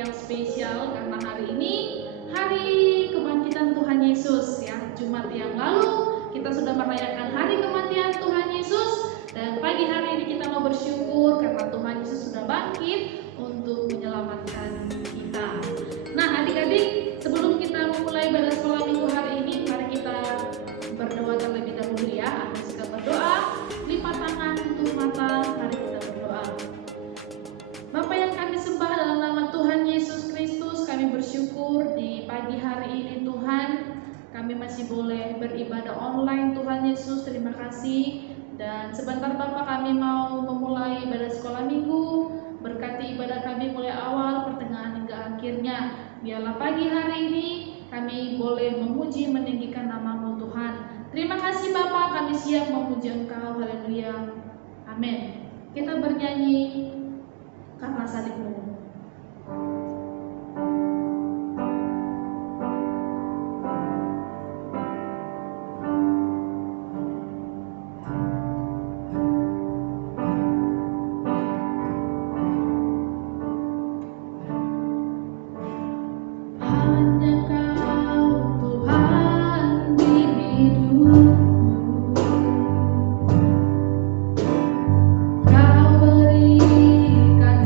hari yang spesial karena hari ini hari kebangkitan Tuhan Yesus ya. Jumat yang lalu kita sudah merayakan hari kematian Tuhan Yesus dan pagi hari ini kita mau bersyukur karena Tuhan Yesus sudah bangkit untuk menyelamatkan kita. Nah, adik-adik, sebelum kita memulai ibadah sekolah minggu hari ini, mari kita berdoa terlebih dahulu ya. Amin. Kita berdoa, lipat tangan, tutup mata, mari kita berdoa. Bapa yang kami sembah dalam nama Tuhan Yesus Kristus, kami bersyukur di pagi hari ini Tuhan, kami masih boleh beribadah online Tuhan Yesus, terima kasih. Dan sebentar Bapak kami mau memulai ibadah sekolah minggu, berkati ibadah kami mulai awal, pertengahan hingga akhirnya. Biarlah pagi hari ini kami boleh memuji meninggikan nama-Mu Tuhan. Terima kasih Bapak, kami siap memuji Engkau, haleluya, amin. Kita bernyanyi karena salib-Mu. Kau berikan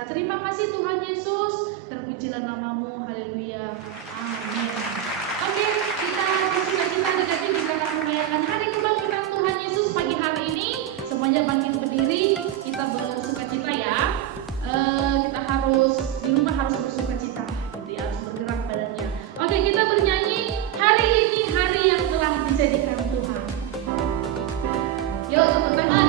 sukacita. Terima kasih Tuhan Yesus, terpujilah nama-Mu, haleluya, amin. Oke, kita bersukacita dengan kita akan merayakan hari kebangkitan Tuhan Yesus pagi hari ini. Semuanya bangkit berdiri, kita bersukacita ya. Kita harus di rumah harus bersukacita, gitu ya, harus bergerak badannya. Oke, kita bernyanyi, hari ini hari yang telah dijadikan Tuhan. Yuk, tepuk tangan.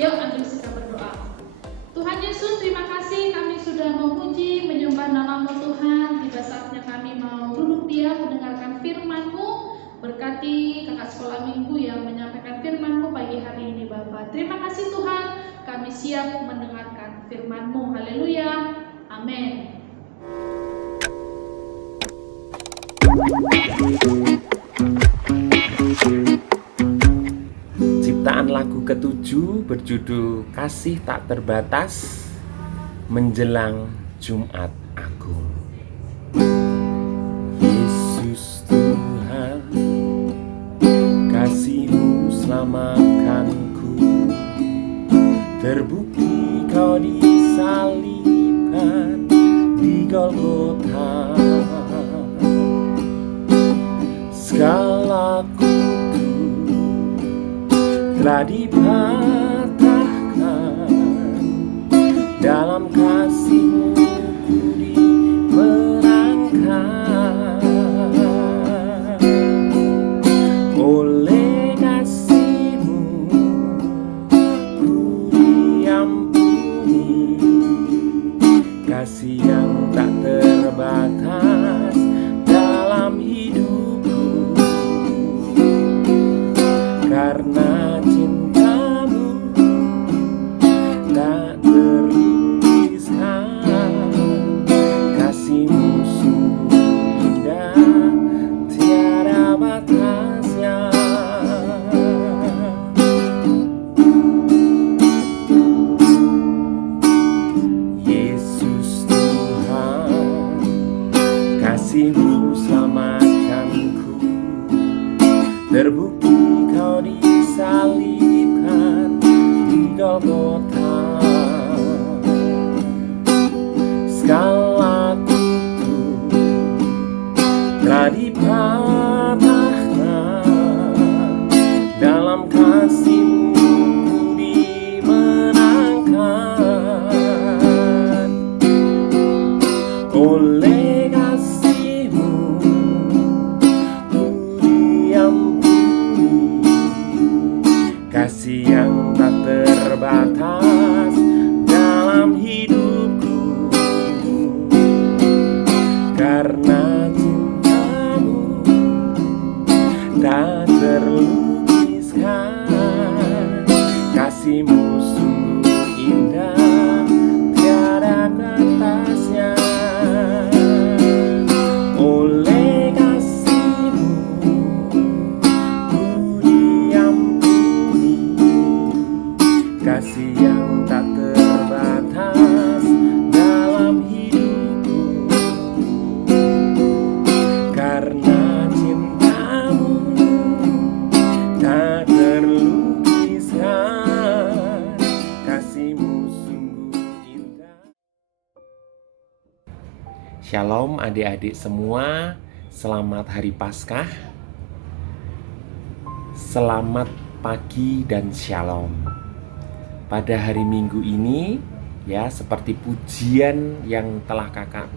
Yuk, ambil kita berdoa. Tuhan Yesus, terima kasih kami sudah memuji, menyembah nama-Mu Tuhan. Tiba saatnya kami mau duduk diam mendengarkan firman-Mu. Berkati kakak sekolah minggu yang menyampaikan firman-Mu pagi hari ini Bapa. Terima kasih Tuhan, kami siap mendengarkan firman-Mu. Haleluya, amin. Ciptaan lagu ke-7 berjudul Kasih Tak Terbatas menjelang Jumat Agung. Yesus Tuhan, kasih-Mu selamatkanku, terbukti Kau disalibkan di Golgota. Segala telah dipatahkan, dalam kasih-Mu ku dimenangkan. Oleh kasih-Mu ku diampuni, kasih yang tak terbatas dalam hidupku. Karena kasih-Mu selamatkanku, terbukti Kau disalibkan di Golgota. Segala kutu telah dipatahkan, dalam kasih-Mu ku dimenangkan. Oleh kasih yang tak terbatas dalam hidupku. Karena cinta-Mu tak terlukiskan, kasih-Mu sungguh indah, tiada batasnya. Oleh kasih-Mu ku diampuni, kasih yang tak terbatas dalam hidupku. Karena cinta-Mu tak terlukiskan, kasih-Mu sungguh indah. Shalom adik-adik semua, selamat Hari Paskah, selamat pagi dan shalom. Pada hari Minggu ini, ya, seperti pujian yang telah kakak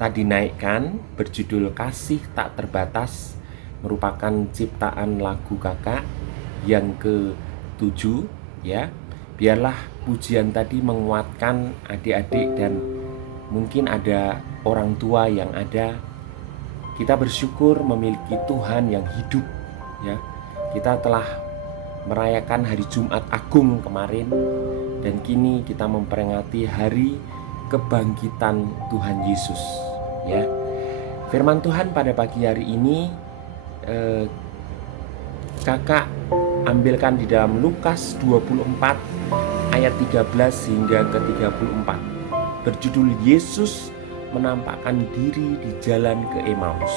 tadi naikkan, berjudul Kasih Tak Terbatas, merupakan ciptaan lagu kakak yang ke-7, ya. Biarlah pujian tadi menguatkan adik-adik dan mungkin ada orang tua yang ada. Kita bersyukur memiliki Tuhan yang hidup, ya. Kita telah merayakan hari Jumat Agung kemarin, dan kini kita memperingati hari kebangkitan Tuhan Yesus, ya. Firman Tuhan pada pagi hari ini kakak ambilkan di dalam Lukas 24 ayat 13 hingga ke 34, berjudul Yesus menampakkan diri di jalan ke Emmaus.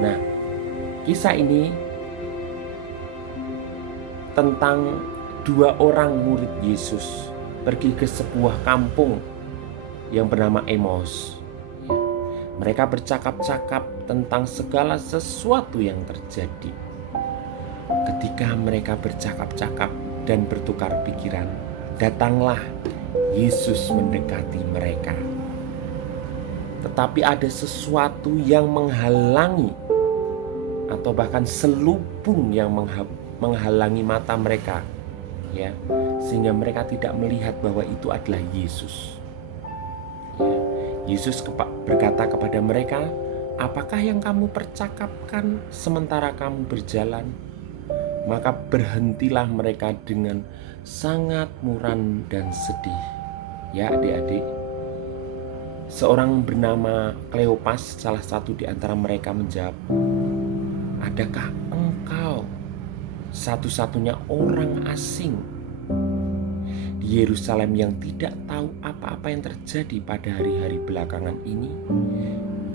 Nah, kisah ini tentang dua orang murid Yesus pergi ke sebuah kampung yang bernama Emmaus. Mereka bercakap-cakap tentang segala sesuatu yang terjadi. Ketika mereka bercakap-cakap dan bertukar pikiran, datanglah Yesus mendekati mereka. Tetapi ada sesuatu yang menghalangi, atau bahkan selubung yang menghalangi mata mereka, ya, sehingga mereka tidak melihat bahwa itu adalah Yesus. Ya, Yesus berkata kepada mereka, "Apakah yang kamu percakapkan sementara kamu berjalan?" Maka berhentilah mereka dengan sangat muram dan sedih. Ya adik-adik, seorang bernama Kleopas, salah satu di antara mereka menjawab, "Adakah engkau satu-satunya orang asing di Yerusalem yang tidak tahu apa-apa yang terjadi pada hari-hari belakangan ini?"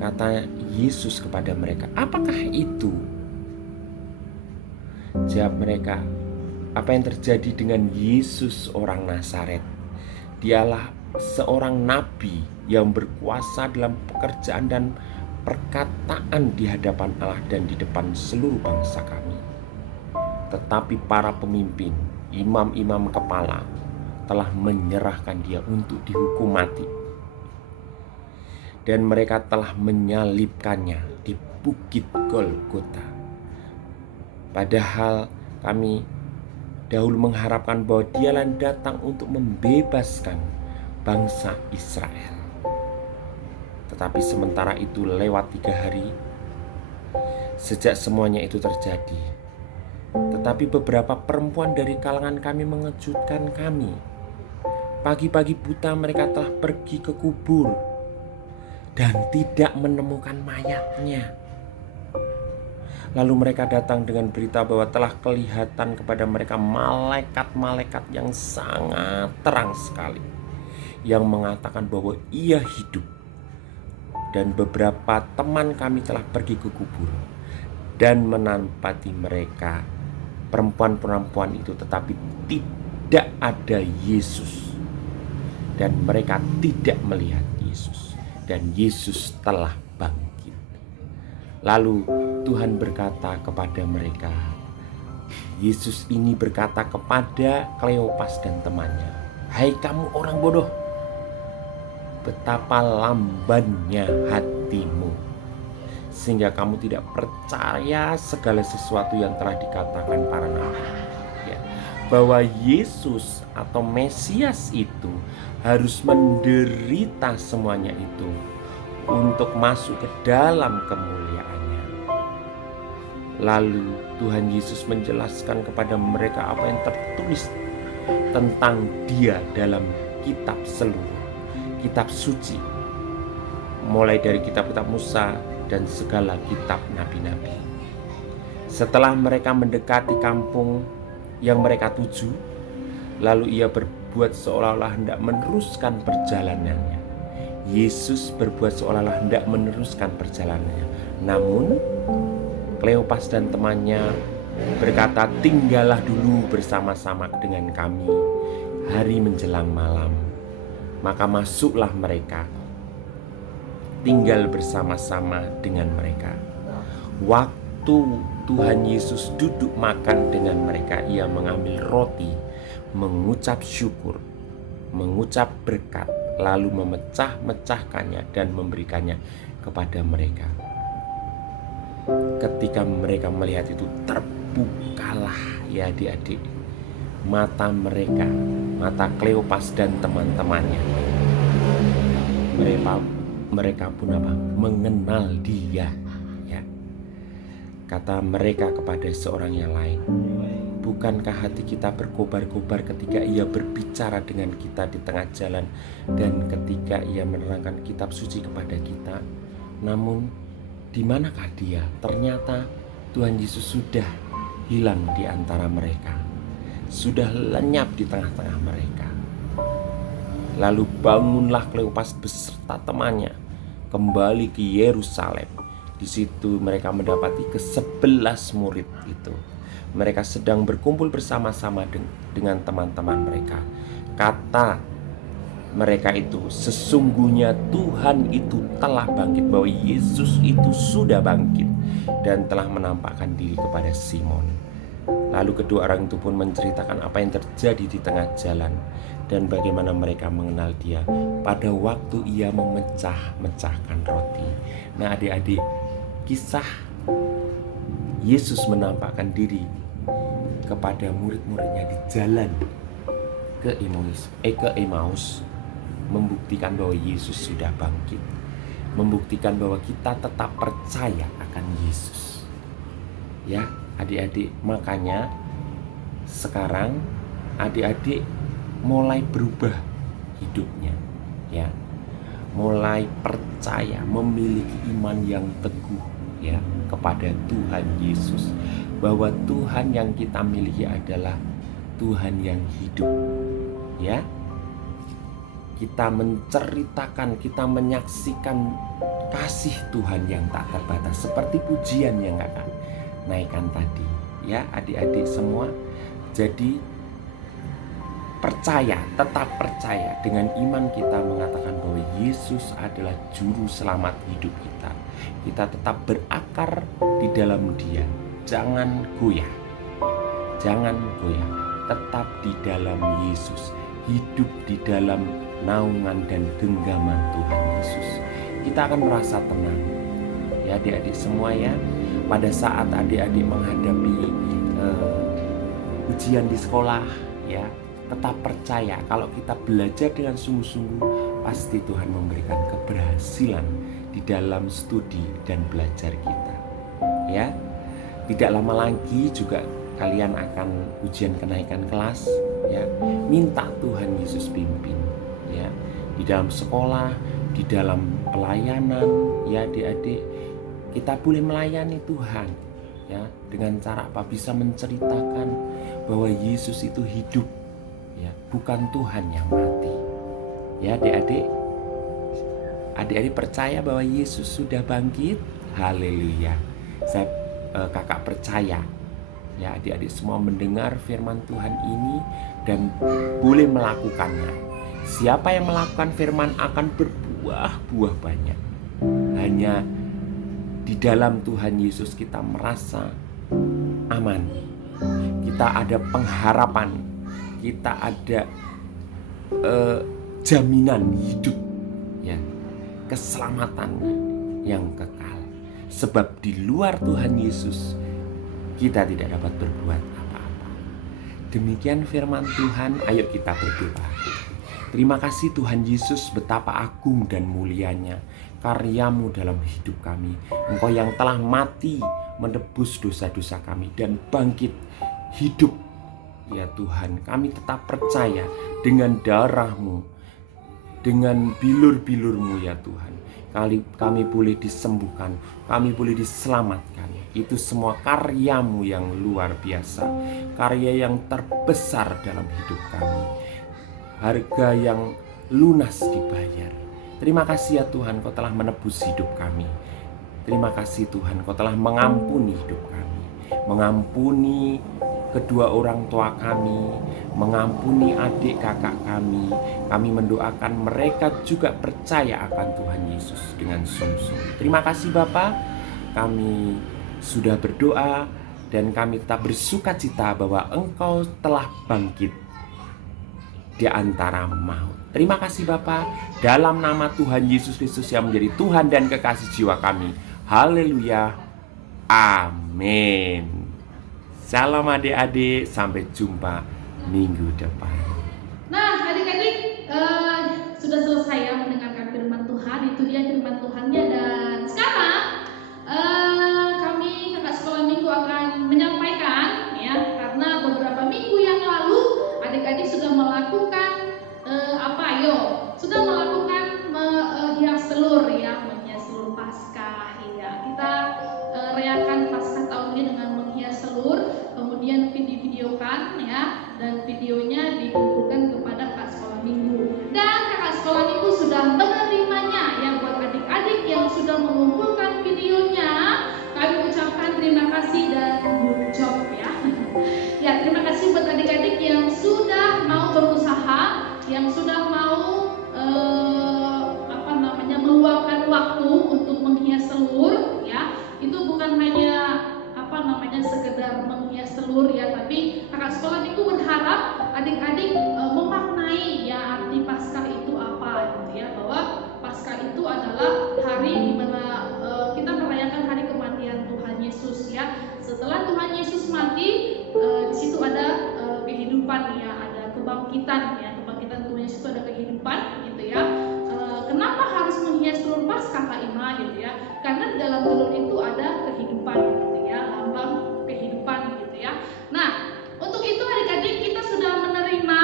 Kata Yesus kepada mereka, "Apakah itu?" Jawab mereka, "Apa yang terjadi dengan Yesus orang Nazaret? Dialah seorang nabi yang berkuasa dalam pekerjaan dan perkataan di hadapan Allah dan di depan seluruh bangsa kami. Tetapi para pemimpin, imam-imam kepala telah menyerahkan dia untuk dihukum mati. Dan mereka telah menyalibkannya di Bukit Golgota. Padahal kami dahulu mengharapkan bahwa dialah datang untuk membebaskan bangsa Israel. Tetapi sementara itu lewat 3 hari sejak semuanya itu terjadi. Tetapi beberapa perempuan dari kalangan kami mengejutkan kami. Pagi-pagi buta mereka telah pergi ke kubur dan tidak menemukan mayatnya. Lalu mereka datang dengan berita bahwa telah kelihatan kepada mereka malaikat-malaikat yang sangat terang sekali, yang mengatakan bahwa ia hidup. Dan beberapa teman kami telah pergi ke kubur dan menampati mereka, perempuan-perempuan itu, tetapi tidak ada Yesus. Dan mereka tidak melihat Yesus. Dan Yesus telah bangkit. Lalu Tuhan berkata kepada mereka, Yesus ini berkata kepada Kleopas dan temannya, "Hai kamu orang bodoh, betapa lambannya hatimu, sehingga kamu tidak percaya segala sesuatu yang telah dikatakan para nabi." Ya, bahwa Yesus atau Mesias itu harus menderita semuanya itu untuk masuk ke dalam kemuliaannya. Lalu Tuhan Yesus menjelaskan kepada mereka apa yang tertulis tentang dia dalam kitab seluruh, kitab suci, mulai dari kitab-kitab Musa dan segala kitab nabi-nabi. Setelah mereka mendekati kampung yang mereka tuju, lalu ia berbuat seolah-olah hendak meneruskan perjalanannya. Yesus berbuat seolah-olah hendak meneruskan perjalanannya. Namun Kleopas dan temannya berkata, "Tinggallah dulu bersama-sama dengan kami hari menjelang malam." Maka masuklah mereka, tinggal bersama-sama dengan mereka. Waktu Tuhan Yesus duduk makan dengan mereka, ia mengambil roti, mengucap syukur, mengucap berkat, lalu memecah-mecahkannya dan memberikannya kepada mereka. Ketika mereka melihat itu, terbukalah, ya adik-adik, mata mereka, mata Kleopas dan teman-temannya. Mereka pun mengenal dia, ya. Kata mereka kepada seorang yang lain, "Bukankah hati kita berkobar-kobar ketika ia berbicara dengan kita di tengah jalan dan ketika ia menerangkan kitab suci kepada kita? Namun di manakah dia?" Ternyata Tuhan Yesus sudah hilang di antara mereka, sudah lenyap di tengah-tengah mereka. Lalu bangunlah Kleopas beserta temannya kembali ke Yerusalem. Di situ mereka mendapati ke-11 murid itu. Mereka sedang berkumpul bersama-sama dengan teman-teman mereka. Kata mereka itu, sesungguhnya Tuhan itu telah bangkit, bahwa Yesus itu sudah bangkit dan telah menampakkan diri kepada Simon. Lalu kedua orang itu pun menceritakan apa yang terjadi di tengah jalan dan bagaimana mereka mengenal dia pada waktu ia memecah-mecahkan roti. Nah, adik-adik, kisah Yesus menampakkan diri kepada murid-muridnya di jalan ke Emmaus membuktikan bahwa Yesus sudah bangkit, membuktikan bahwa kita tetap percaya akan Yesus. Ya, adik-adik, makanya sekarang adik-adik mulai berubah hidupnya, ya. Mulai percaya, memiliki iman yang teguh, ya, kepada Tuhan Yesus, bahwa Tuhan yang kita miliki adalah Tuhan yang hidup, ya. Kita menceritakan, kita menyaksikan kasih Tuhan yang tak terbatas, seperti pujian yang kakak naikkan tadi, ya adik-adik semua. Jadi percaya, tetap percaya dengan iman kita mengatakan bahwa Yesus adalah juru selamat hidup kita. Kita tetap berakar di dalam Dia. Jangan goyah. Jangan goyah. Tetap di dalam Yesus. Hidup di dalam naungan dan genggaman Tuhan Yesus. Kita akan merasa tenang. Ya adik-adik semua, ya. Pada saat adik-adik menghadapi ujian di sekolah, ya, tetap percaya kalau kita belajar dengan sungguh-sungguh, pasti Tuhan memberikan keberhasilan di dalam studi dan belajar kita. Ya, tidak lama lagi juga kalian akan ujian kenaikan kelas, ya. Minta Tuhan Yesus pimpin, ya, di dalam sekolah, di dalam pelayanan, ya adik-adik. Kita boleh melayani Tuhan, ya, dengan cara apa? Bisa menceritakan bahwa Yesus itu hidup, ya, bukan Tuhan yang mati. Ya adik-adik, adik-adik percaya bahwa Yesus sudah bangkit. Haleluya. Kakak percaya, ya, adik-adik semua mendengar firman Tuhan ini dan boleh melakukannya. Siapa yang melakukan firman akan berbuah-buah banyak. Hanya di dalam Tuhan Yesus kita merasa aman. Kita ada pengharapan. Kita ada jaminan hidup, ya, keselamatan yang kekal. Sebab di luar Tuhan Yesus kita tidak dapat berbuat apa-apa. Demikian firman Tuhan. Ayo kita berdoa. Terima kasih Tuhan Yesus, betapa agung dan mulianya karyamu dalam hidup kami. Engkau yang telah mati menebus dosa-dosa kami dan bangkit hidup. Ya Tuhan, kami tetap percaya dengan darah-Mu, dengan bilur-bilur-Mu, ya Tuhan. Kami boleh disembuhkan, kami boleh diselamatkan. Itu semua karya-Mu yang luar biasa, karya yang terbesar dalam hidup kami. Harga yang lunas dibayar. Terima kasih ya Tuhan, Kau telah menebus hidup kami. Terima kasih Tuhan, Kau telah mengampuni hidup kami, mengampuni kedua orang tua kami, mengampuni adik kakak kami. Kami mendoakan mereka juga percaya akan Tuhan Yesus dengan sungguh-sungguh. Terima kasih Bapa, kami sudah berdoa dan kami tetap bersukacita bahwa Engkau telah bangkit di antara maut. Terima kasih Bapa, dalam nama Tuhan Yesus Kristus yang menjadi Tuhan dan kekasih jiwa kami. Haleluya. Amin. Salam adik-adik, sampai jumpa minggu depan. Nah adik-adik, sudah selesai ya mendengarkan firman Tuhan. Itu dia firman Tuhannya. Dan sekarang kami kakak sekolah minggu akan menyampaikan, ya, karena beberapa minggu yang lalu adik-adik sudah melakukan sudah melakukan hias telur, ya, menghias telur Paskah, ya. Kita rayakan Paskah tahun ini dengan menghias telur, kemudian videokan, ya, dan videonya dikumpulkan kepada Kak Sekolah Minggu. Dan sudah mengumpulkan videonya, kami ucapkan terima kasih dan good job ya. Ya, terima kasih buat adik-adik yang sudah mau berusaha, yang sudah mau meluangkan waktu untuk menghias telur ya. Itu bukan hanya sekedar menghias telur ya, tapi kakak sekolah itu berharap adik-adik memaknai ya arti Paskah itu apa gitu ya, bahwa Paskah itu adalah hari di mana kita merayakan hari kematian Tuhan Yesus ya. Setelah Tuhan Yesus mati, di situ ada kehidupan ya, ada kebangkitan ya, kebangkitan Tuhan Yesus itu ada kehidupan gitu ya. Kenapa harus menghias telur Paskah Kak Ima gitu ya? Karena di dalam telur itu ada kehidupan gitu ya, lambang kehidupan gitu ya. Nah, untuk itu adik-adik kita sudah menerima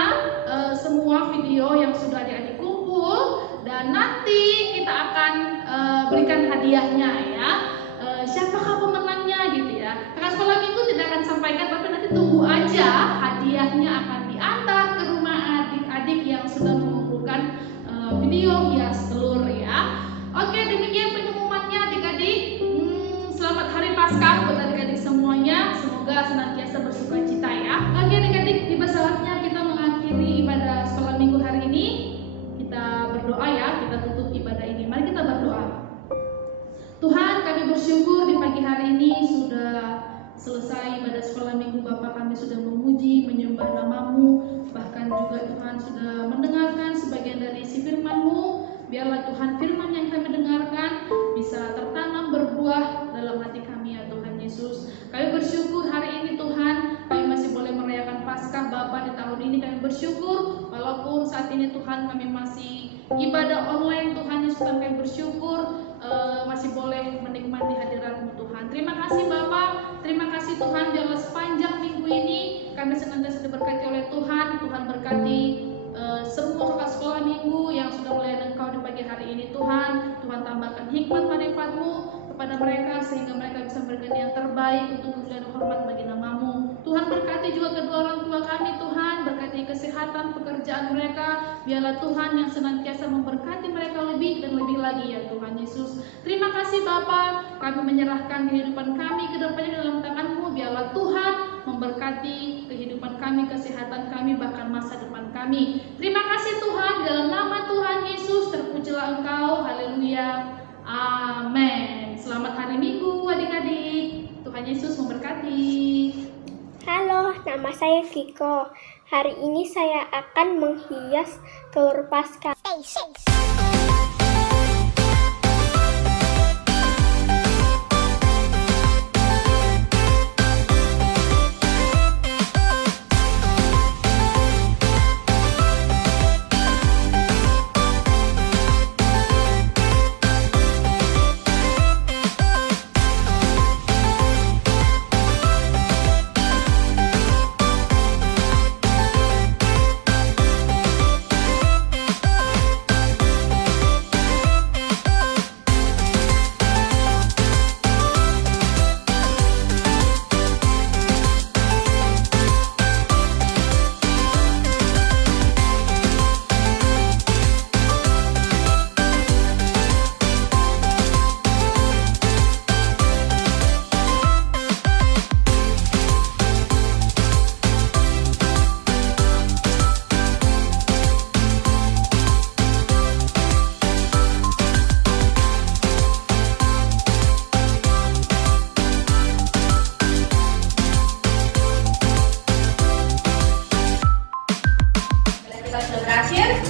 semua video yang sudah adik-adik kumpul, dan nanti kita akan berikan hadiahnya ya. Siapakah pemenangnya gitu ya? Kakak sekolah minggu tidak akan sampaikan, tapi nanti tunggu aja, hadiahnya akan diantar ke rumah adik-adik yang sudah mengumpulkan video hias telur ya. Oke, demikian pengumumannya adik-adik. Selamat Hari Paskah buat adik-adik semuanya. Semoga senantiasa bersukacita ya. Oke adik-adik, tiba saatnya kita mengakhiri ibadah sekolah minggu hari ini. Kita berdoa ya, kita tutup ibadah ini. Mari kita berdoa. Tuhan, kami bersyukur di pagi hari ini sudah selesai ibadah sekolah minggu. Bapak, kami sudah memuji, menyembah nama-Mu. Bahkan juga Tuhan sudah mendengarkan sebagian dari isi firman-Mu. Biarlah Tuhan firman yang kami dengarkan bisa tertanam berbuah dalam hati kami ya Tuhan Yesus. Kami bersyukur hari ini Tuhan, kami masih boleh merayakan Paskah Bapa di tahun ini. Kami bersyukur walaupun saat ini Tuhan kami masih ibadah online Tuhan Yesus, kami bersyukur masih boleh menikmati hadirat-Mu Tuhan. Terima kasih Bapa, terima kasih Tuhan, biarlah sepanjang minggu ini kami senantiasa diberkati oleh Tuhan. Tuhan berkati semua kakak sekolah minggu yang sudah melayani Engkau di pagi hari ini Tuhan. Tuhan tambahkan hikmat manfaat-Mu kepada mereka sehingga mereka bisa memberikan yang terbaik untuk kemuliaan dan hormat bagi nama-Mu. Tuhan berkati juga kedua orang tua kami Tuhan, berkati kesehatan pekerjaan mereka. Biarlah Tuhan yang senantiasa memberkati mereka lebih dan lebih lagi ya Tuhan Yesus. Terima kasih Bapa, kami menyerahkan kehidupan kami ke depannya dalam tangan-Mu. Biarlah Tuhan memberkati kehidupan kami, kesehatan kami, bahkan masa depan kami. Terima kasih Tuhan, dalam nama Tuhan Yesus terpujilah Engkau. Haleluya. Amin. Selamat hari Minggu adik-adik. Tuhan Yesus memberkati. Halo, nama saya Kiko. Hari ini saya akan menghias telur Paskah.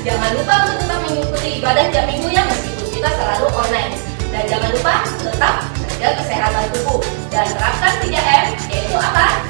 Jangan lupa untuk tetap mengikuti ibadah tiap minggunya meskipun kita selalu online. Dan jangan lupa tetap jaga kesehatan tubuh dan terapkan 3M, yaitu apa?